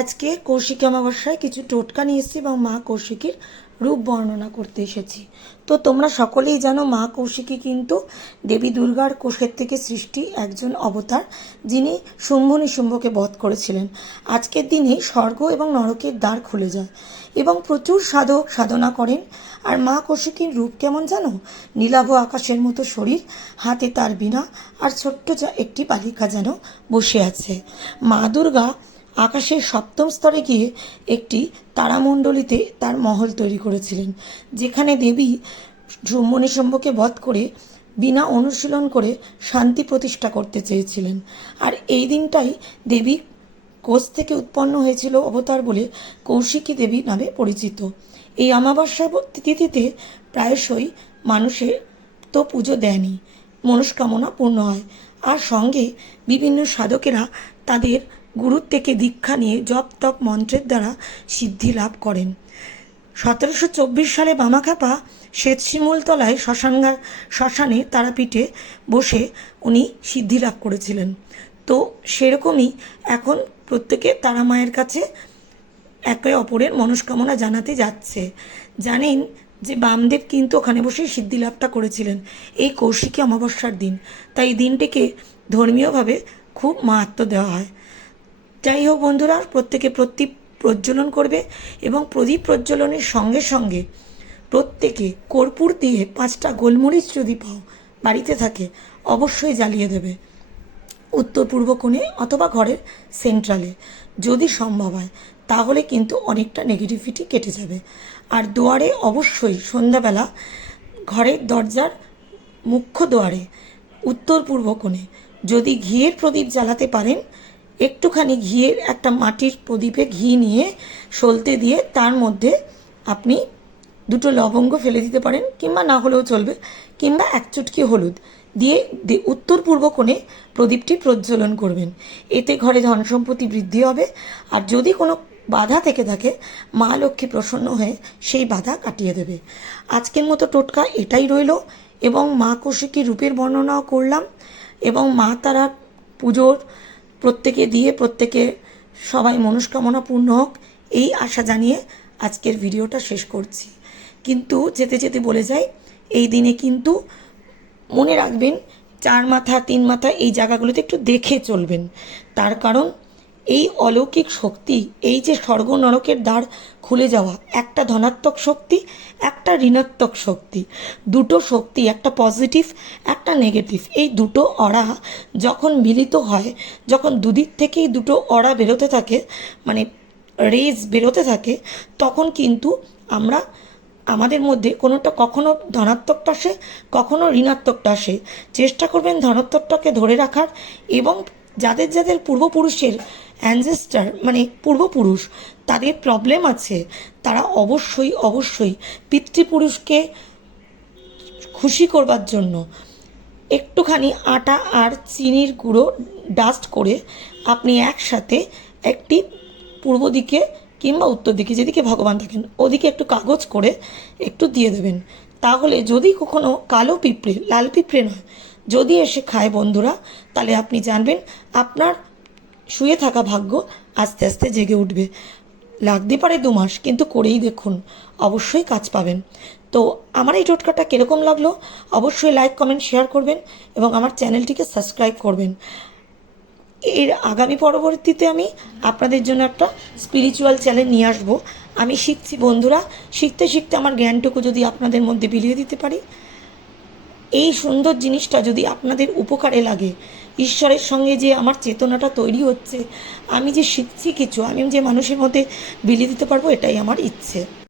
আজকে কৌশিকী অমাবস্যায় কিছু টোটকা নিয়ে এসেছি এবং মা কৌশিকীর রূপ বর্ণনা করতে এসেছি। তো তোমরা সকলেই জানো মা কৌশিকী কিন্তু দেবী দুর্গার কোষের থেকে সৃষ্টি একজন অবতার, যিনি শুম্ভ নিশুম্ভকে বধ করেছিলেন। আজকের দিনে স্বর্গ এবং নরকের দ্বার খুলে যায় এবং প্রচুর সাধক সাধনা করেন। আর মা কৌশিকীর রূপ কেমন জানো? নীলাভ আকাশের মতো শরীর, হাতে তার বীণা, আর ছোট্ট একটি বালিকা যেন বসে আছে। মা দুর্গা আকাশের সপ্তম স্তরে গিয়ে একটি তারামণ্ডলীতে তার মহল তৈরি করেছিলেন, যেখানে দেবী শুম্ভ নিশুম্ভকে বধ করে বিনা অনুশীলন করে শান্তি প্রতিষ্ঠা করতে চেয়েছিলেন। আর এই দিনটাই দেবী কোষ থেকে উৎপন্ন হয়েছিল অবতার বলে কৌশিকী দেবী নামে পরিচিত। এই অমাবস্যা তিথিতে প্রায়শই মানুষের তো পুজো দেয়নি, মনস্কামনা পূর্ণ হয়। আর সঙ্গে বিভিন্ন সাধকেরা তাদের গুরুর থেকে দীক্ষা নিয়ে জপ তপ মন্ত্রের দ্বারা সিদ্ধি লাভ করেন। 1724 সালে বামাখ্যাপা শ্বেতশিমুলতলায় শ্মশানে তারাপীঠে বসে উনি সিদ্ধি লাভ করেছিলেন। তো সেরকমই এখন প্রত্যেকে তারা মায়ের কাছে একে অপরের মনস্কামনা জানাতে যাচ্ছে। জানেন যে বামদেব কিন্তু ওখানে বসে সিদ্ধি লাভটা করেছিলেন এই কৌশিকী অমাবস্যার দিন, তাই এই দিনটিকে ধর্মীয়ভাবে খুব মাহাত্ম্য দেওয়া হয়। যাই হোক বন্ধুরা, প্রত্যেকে প্রদীপ প্রজ্বলন করবে এবং প্রদীপ প্রজ্বলনের সঙ্গে সঙ্গে প্রত্যেকে কর্পূর দিয়ে 5টা গোলমরিচ যদি পাও বাড়িতে থাকে অবশ্যই জ্বালিয়ে দেবে উত্তর পূর্ব কোণে অথবা ঘরের সেন্ট্রালে, যদি সম্ভব হয়। তাহলে কিন্তু অনেকটা নেগেটিভিটি কেটে যাবে। আর দুয়ারে অবশ্যই সন্ধ্যাবেলা ঘরের দরজার মুখ্য দুয়ারে উত্তর পূর্ব কোণে যদি ঘিয়ের প্রদীপ জ্বালাতে পারেন, একটুখানি ঘিয়ের একটা মাটির প্রদীপে ঘি নিয়ে সলতে দিয়ে তার মধ্যে আপনি 2টো লবঙ্গ ফেলে দিতে পারেন, কিংবা না হলেও চলবে, কিংবা 1 চুটকি হলুদ দিয়ে উত্তর পূর্ব কোণে প্রদীপটি প্রজ্বলন করবেন। এতে ঘরে ধন সম্পত্তি বৃদ্ধি হবে। আর যদি কোনো বাধা থেকে থাকে, মা লক্ষ্মী প্রসন্ন হয়ে সেই বাধা কাটিয়ে দেবে। আজকের মতো টোটকা এটাই রইল এবং মা কৌশিকীর রূপের বর্ণনাও করলাম এবং মা তারা পুজোর প্রত্যেকে দিয়ে প্রত্যেকে সবাই মনস্কামনা পূর্ণ হোক এই আশা জানিয়ে আজকের ভিডিওটা শেষ করছি। কিন্তু যেতে যেতে বলে যাই, এই দিনে কিন্তু মনে রাখবেন 4 মাথা 3 মাথা এই জায়গাগুলোতে একটু দেখে চলবেন। তার কারণ এই অলৌকিক শক্তি, এই যে স্বর্গ নরকের দ্বার খুলে যাওয়া, একটা ধনাত্মক শক্তি, একটা ঋণাত্মক শক্তি, 2টো শক্তি, একটা পজিটিভ একটা নেগেটিভ, এই 2টো অরা যখন মিলিত হয়, যখন দুদিক থেকেই 2টো অরা বেরোতে থাকে, মানে রেজ বেরোতে থাকে, তখন কিন্তু আমরা আমাদের মধ্যে কখনো ধনাত্মকটা আসে, কখনো ঋণাত্মকটা আসে। চেষ্টা করবেন ধনাত্মকটাকে ধরে রাখার এবং যাদের যাদের পূর্বপুরুষের অ্যানসেস্টার মানে পূর্বপুরুষ তাদের প্রবলেম আছে, তারা অবশ্যই পিতৃপুরুষকে খুশি করবার জন্য একটুখানি আটা আর চিনির গুঁড়ো ডাস্ট করে আপনি একসাথে একটি পূর্ব দিকে কিংবা উত্তর দিকে, যেদিকে ভগবান থাকেন ওদিকে একটু কাগজ করে একটু দিয়ে দেবেন। তাহলে যদি কখনো কালো পিঁপড়ে, লাল পিঁপড়ে নয়, যদি এসে খায় বন্ধুরা, তাহলে আপনি জানবেন আপনার শুয়ে থাকা ভাগ্য আস্তে আস্তে জেগে উঠবে। লাগতে পারে 2 মাস, কিন্তু করেই দেখুন, অবশ্যই কাজ পাবেন। তো আমার এই টোটকাটা কীরকম লাগলো অবশ্যই লাইক কমেন্ট শেয়ার করবেন এবং আমার চ্যানেলটিকে সাবস্ক্রাইব করবেন। এর আগামী পরবর্তীতে আমি আপনাদের জন্য একটা স্পিরিচুয়াল চ্যানেল নিয়ে আসবো। আমি শিখছি বন্ধুরা, শিখতে শিখতে আমার জ্ঞানটুকু যদি আপনাদের মধ্যে বিলিয়ে দিতে পারি, এই সুন্দর জিনিসটা যদি আপনাদের উপকারে লাগে, ঈশ্বরের সঙ্গে যে আমার চেতনাটা তৈরি হচ্ছে, আমি যে শিখছি কিছু, আমি যে মানুষের মধ্যে বিলিয়ে দিতে পারবো, এটাই আমার ইচ্ছে।